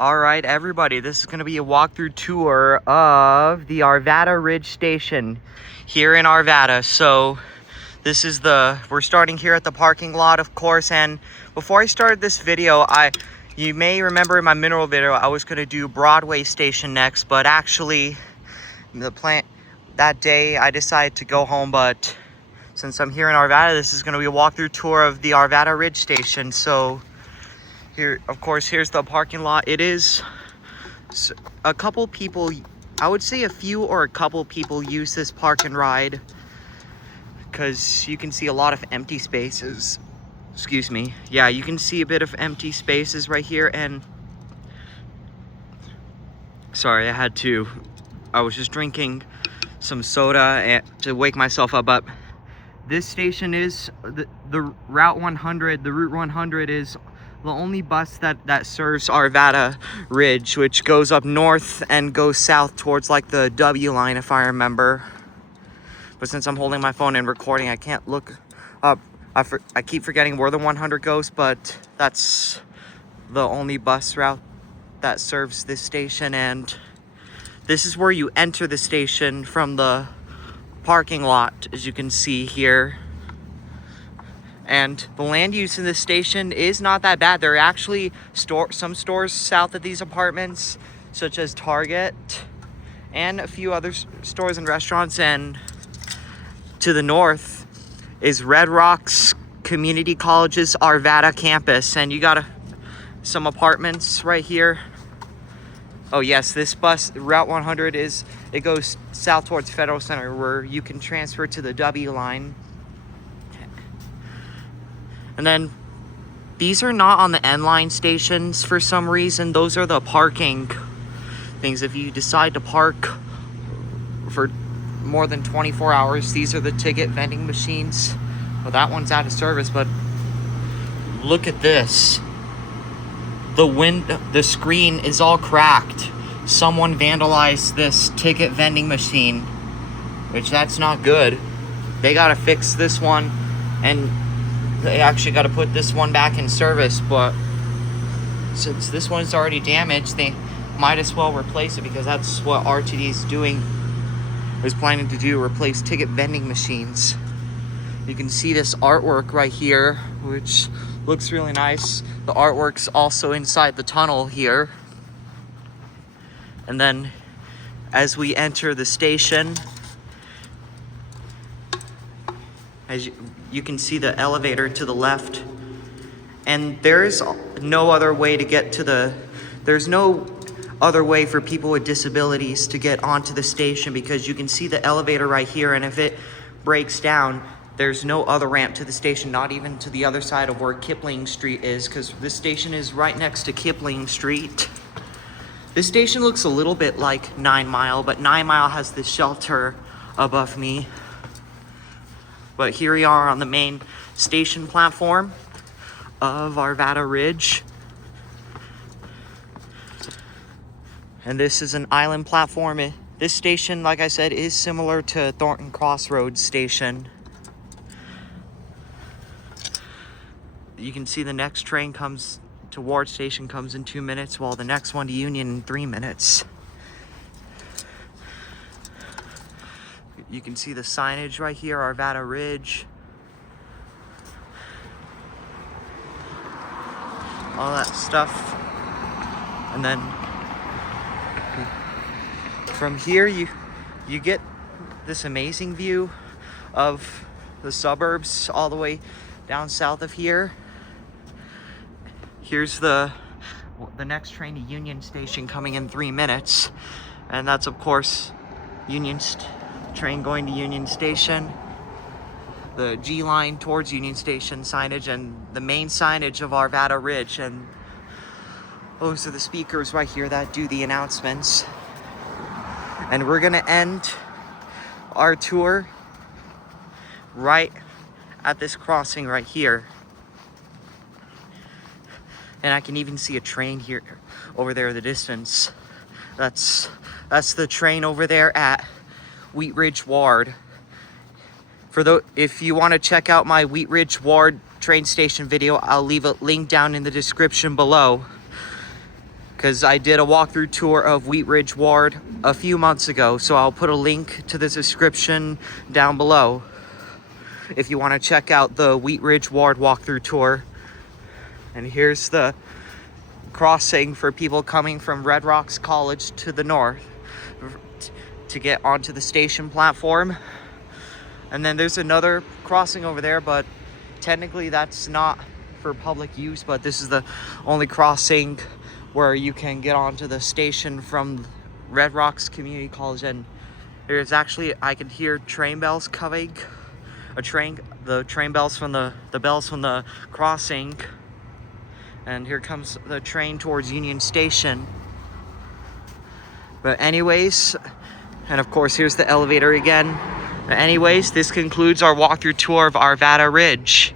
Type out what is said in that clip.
All right, everybody, this is going to be a walkthrough tour of the Arvada Ridge Station here in Arvada. So this is we're starting here at the parking lot, of course. And before I started this video, you may remember in my mineral video, I was going to do Broadway Station next, but actually that day I decided to go home. But since I'm here in Arvada, this is going to be a walkthrough tour of the Arvada Ridge Station. So here, of course, here's the parking lot. It is a couple people, I would say a few or a couple people use this park and ride because you can see a lot of empty spaces. Excuse me. Yeah, you can see a bit of empty spaces right here. And sorry, I was just drinking some soda to wake myself up. But this station is the Route 100. The Route 100 is the only bus that serves Arvada Ridge, which goes up north and goes south towards like the W line, if I remember. But since I'm holding my phone and recording, I can't look up. I keep forgetting where the 100 goes, but that's the only bus route that serves this station. And this is where you enter the station from the parking lot, as you can see here. And the land use in this station is not that bad. There are actually some stores south of these apartments, such as Target and a few other stores and restaurants. And to the north is Red Rocks Community College's Arvada campus. And you got some apartments right here. Oh yes, this bus, Route 100, it goes south towards Federal Center, where you can transfer to the W line. And then these are not on the N line stations for some reason. Those are the parking things. If you decide to park for more than 24 hours, these are the ticket vending machines. Well, that one's out of service, but look at this. The screen is all cracked. Someone vandalized this ticket vending machine, which that's not good. They gotta fix this one, and they actually got to put this one back in service. But since this one's already damaged, they might as well replace it, because that's what RTD is planning to do, replace ticket vending machines. You can see this artwork right here, which looks really nice. The artwork's also inside the tunnel here. And then as we enter the station, as you can see the elevator to the left, and there's no other way to get to there's no other way for people with disabilities to get onto the station, because you can see the elevator right here, and if it breaks down, there's no other ramp to the station, not even to the other side of where Kipling Street is, because this station is right next to Kipling Street. This station looks a little bit like 9 Mile, but 9 Mile has this shelter above me. But here we are on the main station platform of Arvada Ridge. And this is an island platform. This station, like I said, is similar to Thornton Crossroads Station. You can see the next train to Ward Station comes in 2 minutes, while the next one to Union in 3 minutes. You can see the signage right here, Arvada Ridge. All that stuff. And then from here you get this amazing view of the suburbs all the way down south of here. Here's the next train to Union Station coming in 3 minutes. And that's, of course, train going to Union Station, the G line towards Union Station signage, and the main signage of Arvada Ridge. And those are the speakers right here that do the announcements. And we're gonna end our tour right at this crossing right here. And I can even see a train here over there in the distance. That's the train over there at Wheat Ridge Ward. If you want to check out my Wheat Ridge Ward train station video, I'll leave a link down in the description below. because I did a walkthrough tour of Wheat Ridge Ward a few months ago, so I'll put a link to the description down below if you want to check out the Wheat Ridge Ward walkthrough tour. And here's the crossing for people coming from Red Rocks College to the north to get onto the station platform. And then there's another crossing over there, but technically that's not for public use, but this is the only crossing where you can get onto the station from Red Rocks Community College. And there's actually, I can hear train bells coming, the train bells from the bells from the crossing. And here comes the train towards Union Station. But anyways, and of course here's the elevator again. But anyways, this concludes our walkthrough tour of Arvada Ridge.